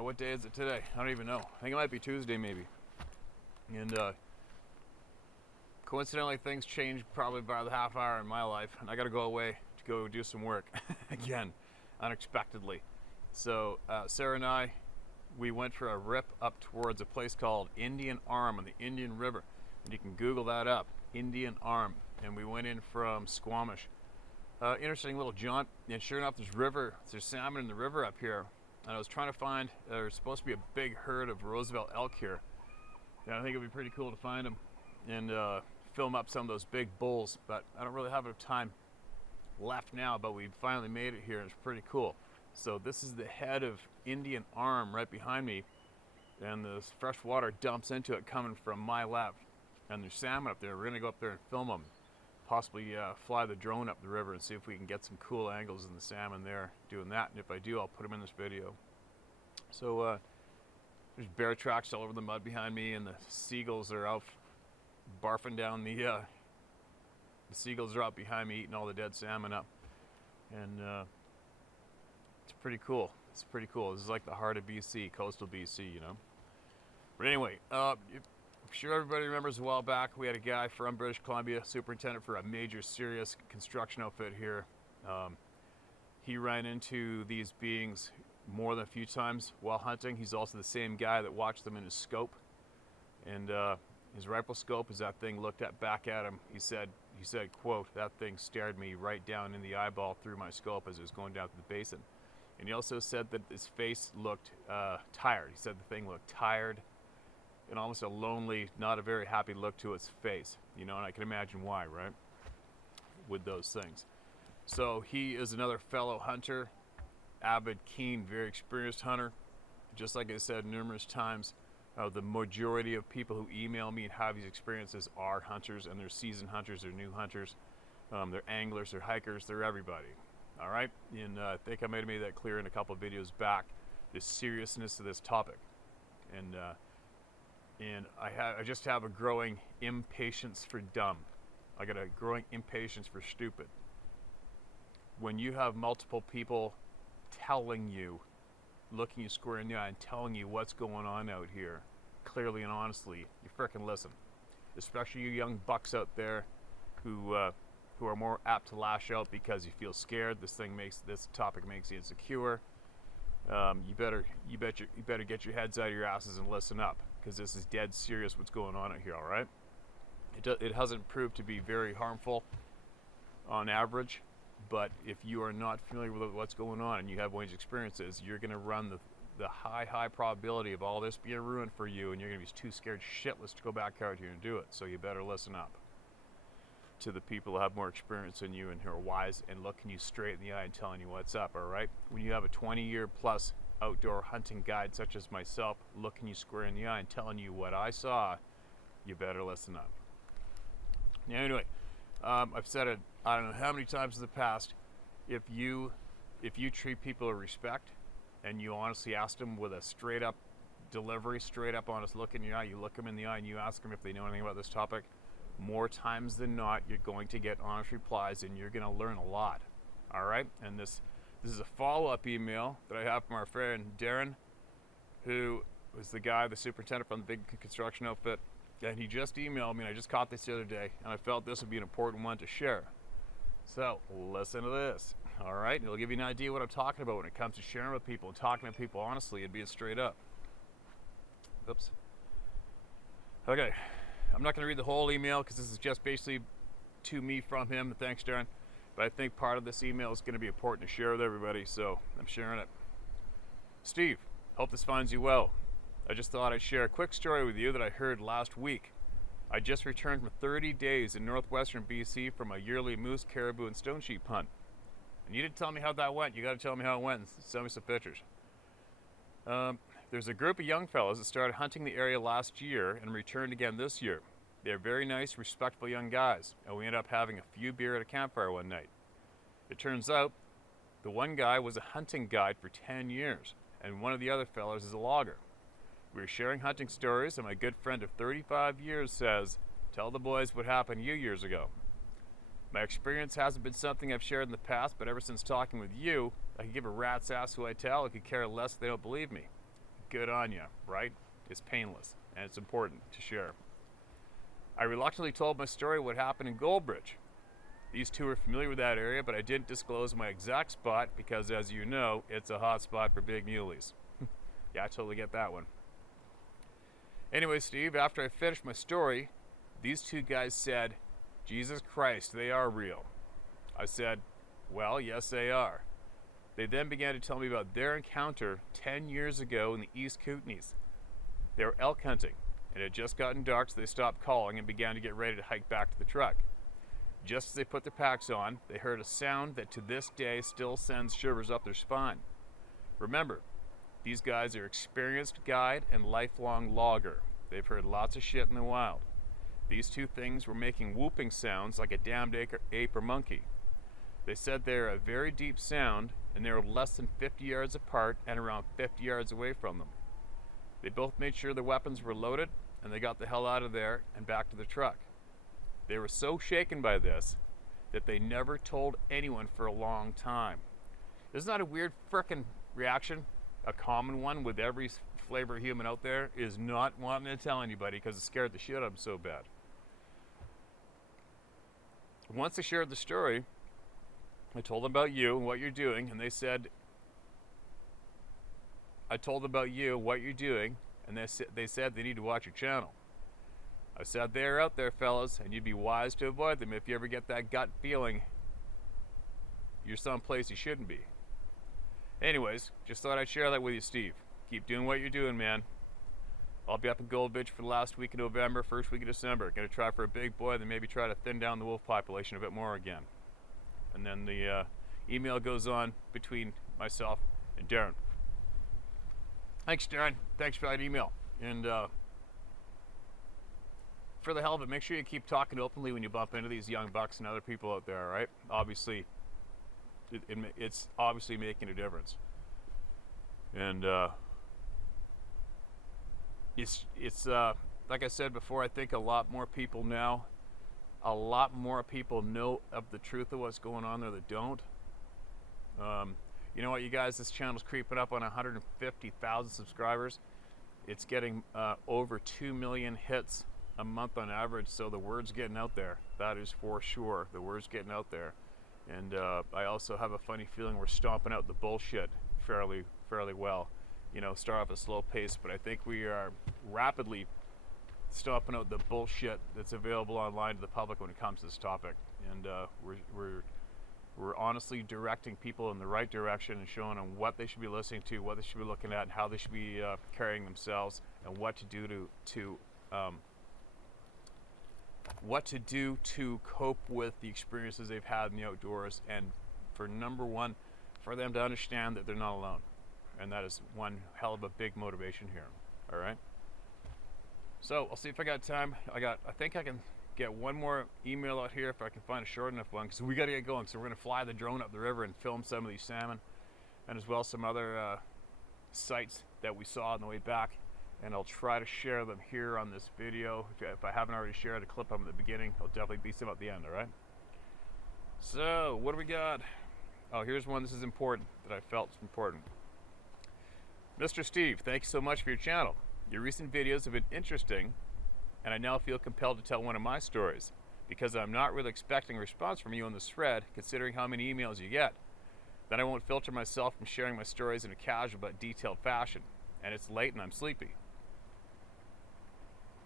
What day is it today? I don't even know. I think it might be Tuesday maybe. And coincidentally, things changed probably by the half hour in my life, and I got to go away to go do some work again, unexpectedly. So Sarah and I, we went for a rip up towards a place called Indian Arm on the Indian River, and you can Google that up, Indian Arm. And we went in from Squamish. Interesting little jaunt, and sure enough, there's salmon in the river up here. And I was trying to find, there's supposed to be a big herd of Roosevelt elk here. And I think it'd be pretty cool to find them and film up some of those big bulls, but I don't really have enough time left now, but we finally made it here, and it's pretty cool. So this is the head of Indian Arm right behind me, and the fresh water dumps into it coming from my left. And there's salmon up there. We're gonna go up there and film them. Possibly fly the drone up the river and see if we can get some cool angles in the salmon there doing that. And if I do, I'll put them in this video. So there's bear tracks all over the mud behind me, and the seagulls are out barfing down the seagulls are out behind me eating all the dead salmon up. And it's pretty cool. It's pretty cool. This is like the heart of BC, coastal BC, you know. But anyway, I'm sure everybody remembers a while back we had a guy from British Columbia, superintendent for a major serious construction outfit here. He ran into these beings more than a few times while hunting. He's also the same guy that watched them in his scope. And his rifle scope, as that thing looked back at him, he said, quote, "That thing stared me right down in the eyeball through my scope as it was going down to the basin." And he also said that his face looked tired. He said the thing looked tired and almost a lonely, not a very happy look to its face. You know, and I can imagine why, right? With those things. So he is another fellow hunter, avid, keen, very experienced hunter. Just like I said numerous times, the majority of people who email me and have these experiences are hunters, and they're seasoned hunters, they're new hunters, they're anglers, they're hikers, they're everybody. All right, and I think I might have made that clear in a couple of videos back, the seriousness of this topic. And I just have a growing impatience for dumb. I got a growing impatience for stupid. When you have multiple people telling you, looking you square in the eye and telling you what's going on out here, clearly and honestly, you frickin' listen. Especially you young bucks out there who are more apt to lash out because you feel scared. This topic makes you insecure. You better get your heads out of your asses and listen up, because this is dead serious what's going on out here. All right, it hasn't proved to be very harmful on average, but if you are not familiar with what's going on and you have one of these experiences, you're going to run the high probability of all this being ruined for you, and you're going to be too scared shitless to go back out here and do it. So you better listen up to the people who have more experience than you and who are wise and looking you straight in the eye and telling you what's up. All right, when you have a 20-year plus outdoor hunting guide such as myself looking you square in the eye and telling you what I saw, you better listen up. Now, anyway, I've said it I don't know how many times in the past, if you treat people with respect and you honestly ask them with a straight up delivery, straight up honest look in your eye, you look them in the eye and you ask them if they know anything about this topic, more times than not you're going to get honest replies and you're going to learn a lot. All right, and this is a follow-up email that I have from our friend Darren, who was the superintendent from the big construction outfit, and he just emailed me, and I just caught this the other day, and I felt this would be an important one to share. So listen to this. All right, it'll give you an idea what I'm talking about when it comes to sharing with people and talking to people honestly and being straight up. Oops. Okay, I'm not going to read the whole email because this is just basically to me from him. Thanks, Darren. But I think part of this email is going to be important to share with everybody, so I'm sharing it. Steve, hope this finds you well. I just thought I'd share a quick story with you that I heard last week. I just returned from 30 days in northwestern BC from a yearly moose, caribou, and stone sheep hunt. And you didn't tell me how that went. You got to tell me how it went and send me some pictures. There's a group of young fellows that started hunting the area last year and returned again this year. They're very nice, respectful young guys, and we ended up having a few beer at a campfire one night. It turns out the one guy was a hunting guide for 10 years, and one of the other fellows is a logger. We were sharing hunting stories, and my good friend of 35 years says, "Tell the boys what happened to you years ago." My experience hasn't been something I've shared in the past, but ever since talking with you, I could give a rat's ass who I tell. I could care less if they don't believe me. good on you, right? It's painless, and it's important to share. I reluctantly told my story what happened in Goldbridge. These two are familiar with that area, but I didn't disclose my exact spot because, as you know, it's a hot spot for big muleys. Yeah, I totally get that one. Anyway, Steve, after I finished my story, these two guys said, "Jesus Christ, they are real." I said, "Well, yes, they are." They then began to tell me about their encounter 10 years ago in the East Kootenays. They were elk hunting, and it had just gotten dark, so they stopped calling and began to get ready to hike back to the truck. Just as they put their packs on, they heard a sound that to this day still sends shivers up their spine. Remember, these guys are experienced guide and lifelong logger. They've heard lots of shit in the wild. These two things were making whooping sounds like a damned ape or monkey. They said they're a very deep sound, and they were less than 50 yards apart and around 50 yards away from them. They both made sure their weapons were loaded, and they got the hell out of there and back to the truck. They were so shaken by this that they never told anyone for a long time. Isn't that a weird frickin' reaction? A common one with every flavor human out there is not wanting to tell anybody because it scared the shit out of them so bad. Once they shared the story, I told them about you and what you're doing, and they said, I told them about you, what you're doing, and they said they need to watch your channel. I said they're out there, fellas, and you'd be wise to avoid them if you ever get that gut feeling you're someplace you shouldn't be. Anyways, just thought I'd share that with you, Steve. Keep doing what you're doing, man. I'll be up in Goldbridge for the last week of November, first week of December. Gonna try for a big boy, then maybe try to thin down the wolf population a bit more again. And then the email goes on between myself and Darren. Thanks, Darren. Thanks for that email. And for the hell of it, make sure you keep talking openly when you bump into these young bucks and other people out there, right? Obviously, it's obviously making a difference. And it's like I said before, I think a lot more people now, a lot more people know of the truth of what's going on there that don't. You know what, you guys, this channel's creeping up on 150,000 subscribers. It's getting over 2 million hits a month on average, so the word's getting out there. That is for sure. The word's getting out there. And I also have a funny feeling we're stomping out the bullshit fairly well. You know, start off a slow pace, but I think we are rapidly stomping out the bullshit that's available online to the public when it comes to this topic. And we're honestly directing people in the right direction and showing them what they should be listening to, what they should be looking at, and how they should be carrying themselves, and what to do to cope with the experiences they've had in the outdoors, and for number one, for them to understand that they're not alone. And that is one hell of a big motivation here. All right. So I'll see if I got time. I think I can get one more email out here if I can find a short enough one, because we got to get going. So we're going to fly the drone up the river and film some of these salmon, and as well some other sites that we saw on the way back. And I'll try to share them here on this video. If I haven't already shared a clip of them at the beginning, I'll definitely be some at the end. All right. So what do we got? Oh, here's one. This is important that I felt important. Mr. Steve, thank you so much for your channel. Your recent videos have been interesting, and I now feel compelled to tell one of my stories, because I'm not really expecting a response from you on this thread, considering how many emails you get. Then I won't filter myself from sharing my stories in a casual but detailed fashion, and it's late and I'm sleepy.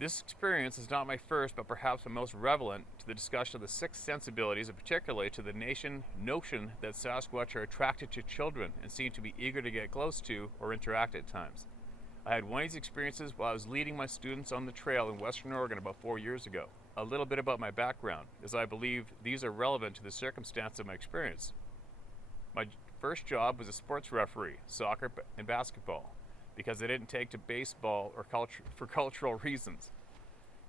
This experience is not my first, but perhaps my most relevant to the discussion of the sixth sensibilities, and particularly to the notion that Sasquatch are attracted to children and seem to be eager to get close to or interact at times. I had one of these experiences while I was leading my students on the trail in Western Oregon about 4 years ago. A little bit about my background, as I believe these are relevant to the circumstance of my experience. My first job was a sports referee, soccer and basketball, because I didn't take to baseball or for cultural reasons.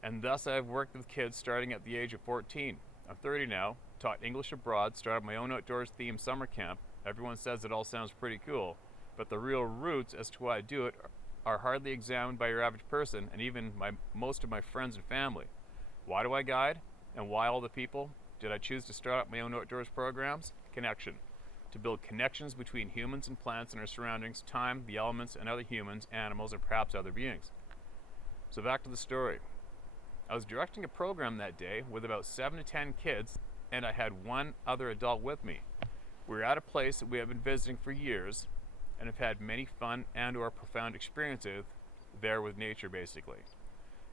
And thus I have worked with kids starting at the age of 14. I'm 30 now, taught English abroad, started my own outdoors themed summer camp. Everyone says it all sounds pretty cool, but the real roots as to why I do it are hardly examined by your average person, and even most of my friends and family. Why do I guide? And why all the people? Did I choose to start up my own outdoors programs? Connection. to build connections between humans and plants and our surroundings, time, the elements, and other humans, animals, and perhaps other beings. So back to the story. I was directing a program that day with about 7 to 10 kids, and I had one other adult with me. We were at a place that we have been visiting for years and have had many fun and or profound experiences there with nature, basically.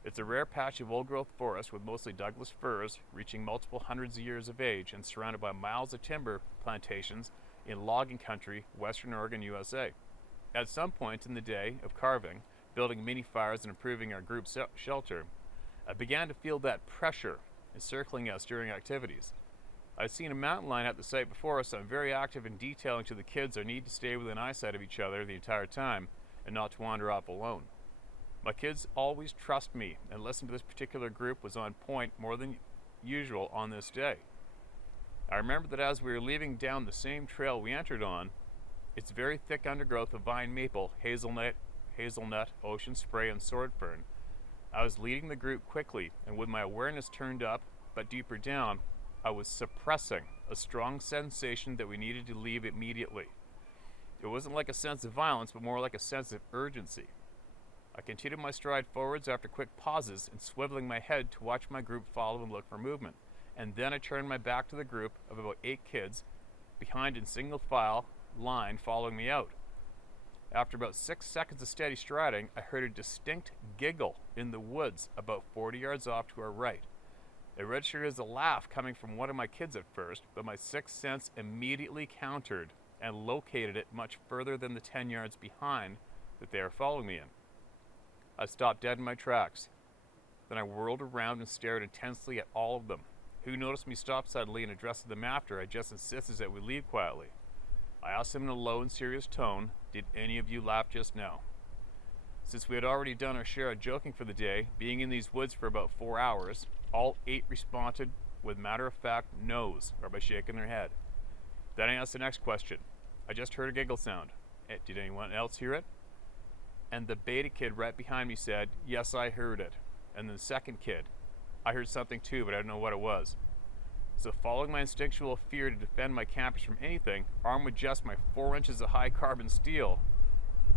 It's a rare patch of old-growth forest with mostly Douglas firs reaching multiple hundreds of years of age and surrounded by miles of timber plantations in logging country, Western Oregon, USA. At some point in the day of carving, building mini fires and improving our group shelter, I began to feel that pressure encircling us during activities. I'd seen a mountain lion at the site before us, so I'm very active in detailing to the kids our need to stay within eyesight of each other the entire time and not to wander off alone. My kids always trust me, and listen to this particular group was on point more than usual on this day. I remember that as we were leaving down the same trail we entered on, its very thick undergrowth of vine maple, hazelnut, ocean spray, and sword fern, I was leading the group quickly, and with my awareness turned up but deeper down, I was suppressing a strong sensation that we needed to leave immediately. It wasn't like a sense of violence, but more like a sense of urgency. I continued my stride forwards after quick pauses and swiveling my head to watch my group follow and look for movement. And then I turned my back to the group of about 8 kids behind in single file line following me out. After about 6 seconds of steady striding, I heard a distinct giggle in the woods about 40 yards off to our right. It registered as a laugh coming from one of my kids at first, but my sixth sense immediately countered and located it much further than the 10 yards behind that they were following me in. I stopped dead in my tracks. Then I whirled around and stared intensely at all of them. Who noticed me stop suddenly and addressed them after, I just insisted that we leave quietly. I asked them in a low and serious tone, "Did any of you laugh just now?" Since we had already done our share of joking for the day, being in these woods for about 4 hours, all 8 responded with matter-of-fact no's or by shaking their head. Then I asked the next question. I just heard a giggle sound. Did anyone else hear it? And the beta kid right behind me said, "Yes, I heard it." And then the second kid, "I heard something too, but I don't know what it was." So following my instinctual fear to defend my campus from anything, armed with just my 4 inches of high carbon steel,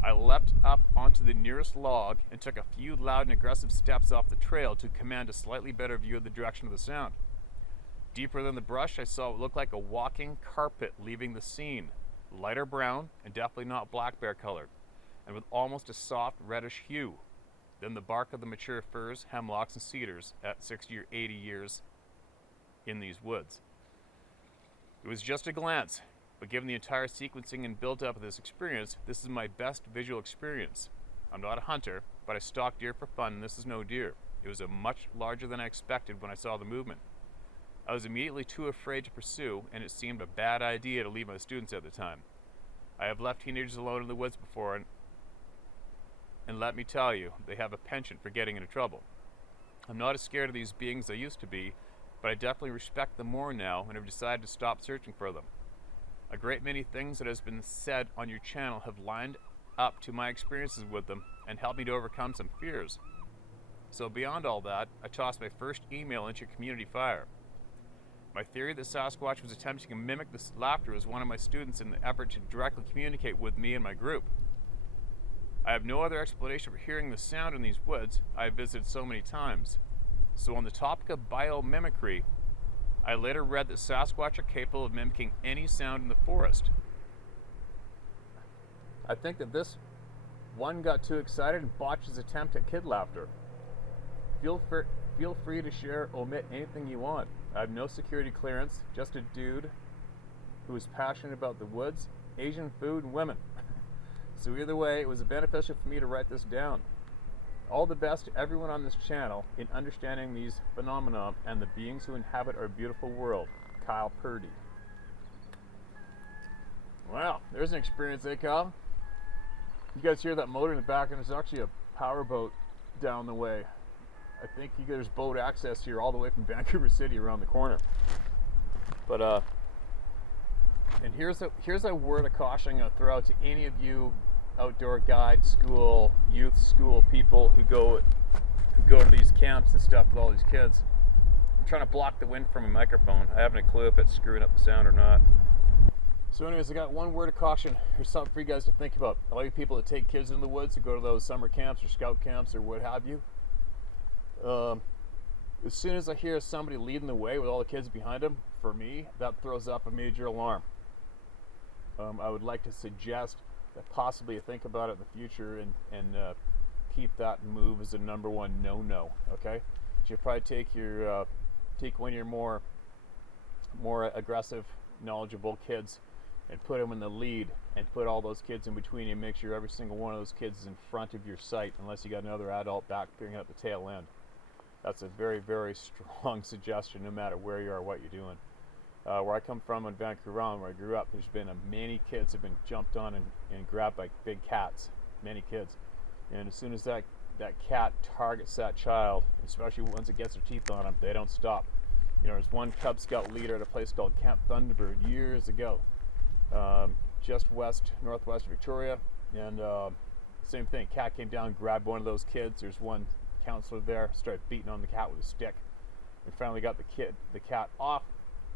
I leapt up onto the nearest log and took a few loud and aggressive steps off the trail to command a slightly better view of the direction of the sound. Deeper than the brush, I saw what looked like a walking carpet leaving the scene, lighter brown and definitely not black bear colored, and with almost a soft reddish hue than the bark of the mature firs, hemlocks, and cedars at 60 or 80 years in these woods. It was just a glance, but given the entire sequencing and build-up of this experience, this is my best visual experience. I'm not a hunter, but I stalk deer for fun, and this is no deer. It was a much larger than I expected when I saw the movement. I was immediately too afraid to pursue, and it seemed a bad idea to leave my students at the time. I have left teenagers alone in the woods before, and let me tell you, they have a penchant for getting into trouble. I'm not as scared of these beings as I used to be, but I definitely respect them more now and have decided to stop searching for them. A great many things that has been said on your channel have lined up to my experiences with them and helped me to overcome some fears. So beyond all that, I tossed my first email into your community fire. My theory that Sasquatch was attempting to mimic this laughter was one of my students in the effort to directly communicate with me and my group. I have no other explanation for hearing the sound in these woods I have visited so many times. So on the topic of biomimicry, I later read that Sasquatch are capable of mimicking any sound in the forest. I think that this one got too excited and botched his attempt at kid laughter. Feel free to share, omit anything you want. I have no security clearance, just a dude who is passionate about the woods, Asian food, and women. So either way, it was beneficial for me to write this down. All the best to everyone on this channel in understanding these phenomena and the beings who inhabit our beautiful world. Kyle Purdy. Wow, there's an experience, eh, Kyle? You guys hear that motor in the back, and it's actually a powerboat down the way. I think there's boat access here all the way from Vancouver City around the corner. But and here's a word of caution I'll throw out to any of you outdoor guide school, youth school people who go to these camps and stuff with all these kids. I'm trying to block the wind from a microphone. I haven't a clue if it's screwing up the sound or not. So anyways, I got one word of caution. Here's something for you guys to think about. All you people that take kids in the woods or go to those summer camps or scout camps or what have you, as soon as I hear somebody leading the way with all the kids behind them, for me, that throws up a major alarm. I would like to suggest that possibly you think about it in the future and keep that move as a number one no-no. Okay, you should probably take one of your more aggressive, knowledgeable kids and put them in the lead and put all those kids in between you and make sure every single one of those kids is in front of your sight, unless you got another adult back picking up the tail end. That's a very, very strong suggestion, no matter where you are, what you're doing. Where I come from in Vancouver Island, where I grew up, there's been many kids have been jumped on and grabbed by big cats, many kids. And as soon as that cat targets that child, especially once it gets their teeth on them, they don't stop. You know, there's one Cub Scout leader at a place called Camp Thunderbird years ago, just northwest Victoria, and same thing. Cat came down, grabbed one of those kids. There's one counselor there, started beating on the cat with a stick, and finally got the cat off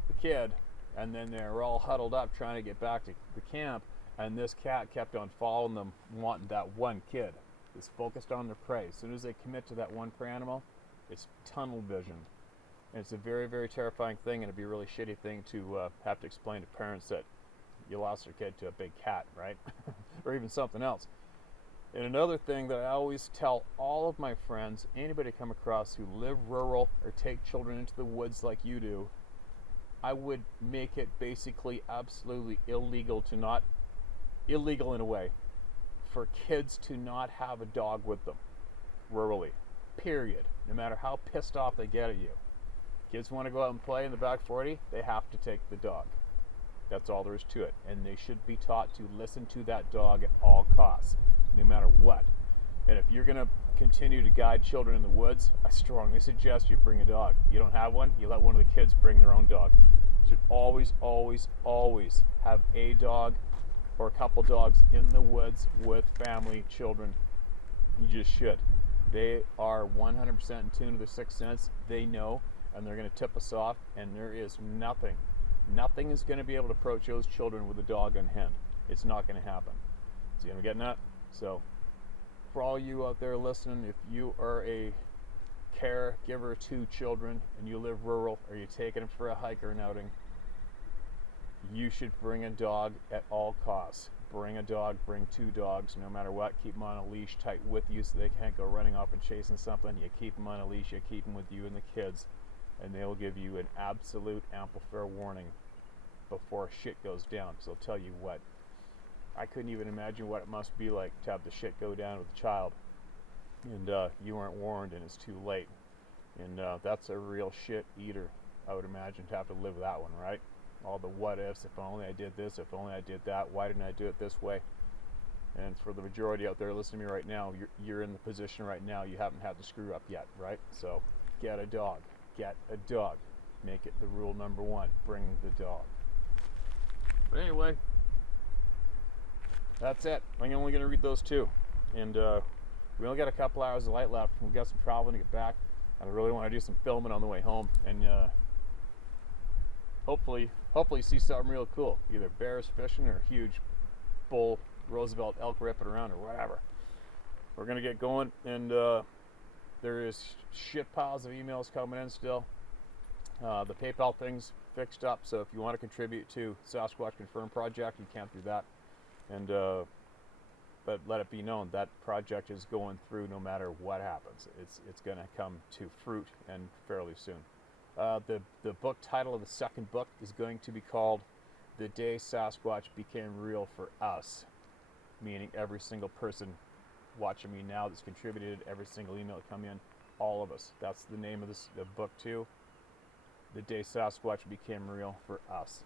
the kid, and then they were all huddled up trying to get back to the camp, and this cat kept on following them, wanting that one kid. It's focused on their prey. As soon as they commit to that one prey animal, it's tunnel vision. And it's a very, very terrifying thing, and it'd be a really shitty thing to have to explain to parents that you lost their kid to a big cat, right? Or even something else. And another thing that I always tell all of my friends, anybody come across who live rural or take children into the woods like you do, I would make it basically absolutely illegal in a way, for kids to not have a dog with them, rurally, period. No matter how pissed off they get at you. Kids want to go out and play in the back 40, they have to take the dog. That's all there is to it. And they should be taught to listen to that dog at all costs, no matter what. And if you're going to continue to guide children in the woods, I strongly suggest you bring a dog. You don't have one, you let one of the kids bring their own dog. You should always, always, always have a dog or a couple dogs in the woods with family, children. You just should. They are 100% in tune to their sixth sense. They know, and they're going to tip us off, and there is nothing is going to be able to approach those children with a dog on hand. It's not going to happen. See what I'm getting at? So, for all you out there listening, if you are a caregiver to children and you live rural, or you're taking them for a hike or an outing, you should bring a dog at all costs. Bring a dog, bring two dogs, no matter what. Keep them on a leash tight with you so they can't go running off and chasing something. You keep them on a leash, you keep them with you and the kids, and they'll give you an absolute ample fair warning before shit goes down. So I'll tell you what, I couldn't even imagine what it must be like to have the shit go down with a child, and you weren't warned and it's too late. And that's a real shit eater, I would imagine, to have to live with that one, right? All the what ifs, if only I did this, if only I did that, why didn't I do it this way? And for the majority out there listening to me right now, you're in the position right now, you haven't had the screw up yet, right? So get a dog. Get a dog. Make it the rule number one. Bring the dog. But anyway, that's it. I'm only going to read those two. And we only got a couple hours of light left. We've got some traveling to get back. I really want to do some filming on the way home. And hopefully see something real cool. Either bears fishing or a huge bull Roosevelt elk ripping around or whatever. We're going to get going. And there is shit piles of emails coming in still. The PayPal thing's fixed up, so if you want to contribute to Sasquatch Confirm project, you can through that. And but let it be known that project is going through no matter what happens. It's going to come to fruit, and fairly soon. The book title of the second book is going to be called "The Day Sasquatch Became Real for Us," meaning every single person watching me now that's contributed, every single email that come in, all of us. That's the name of the book too. The Day Sasquatch Became Real for Us.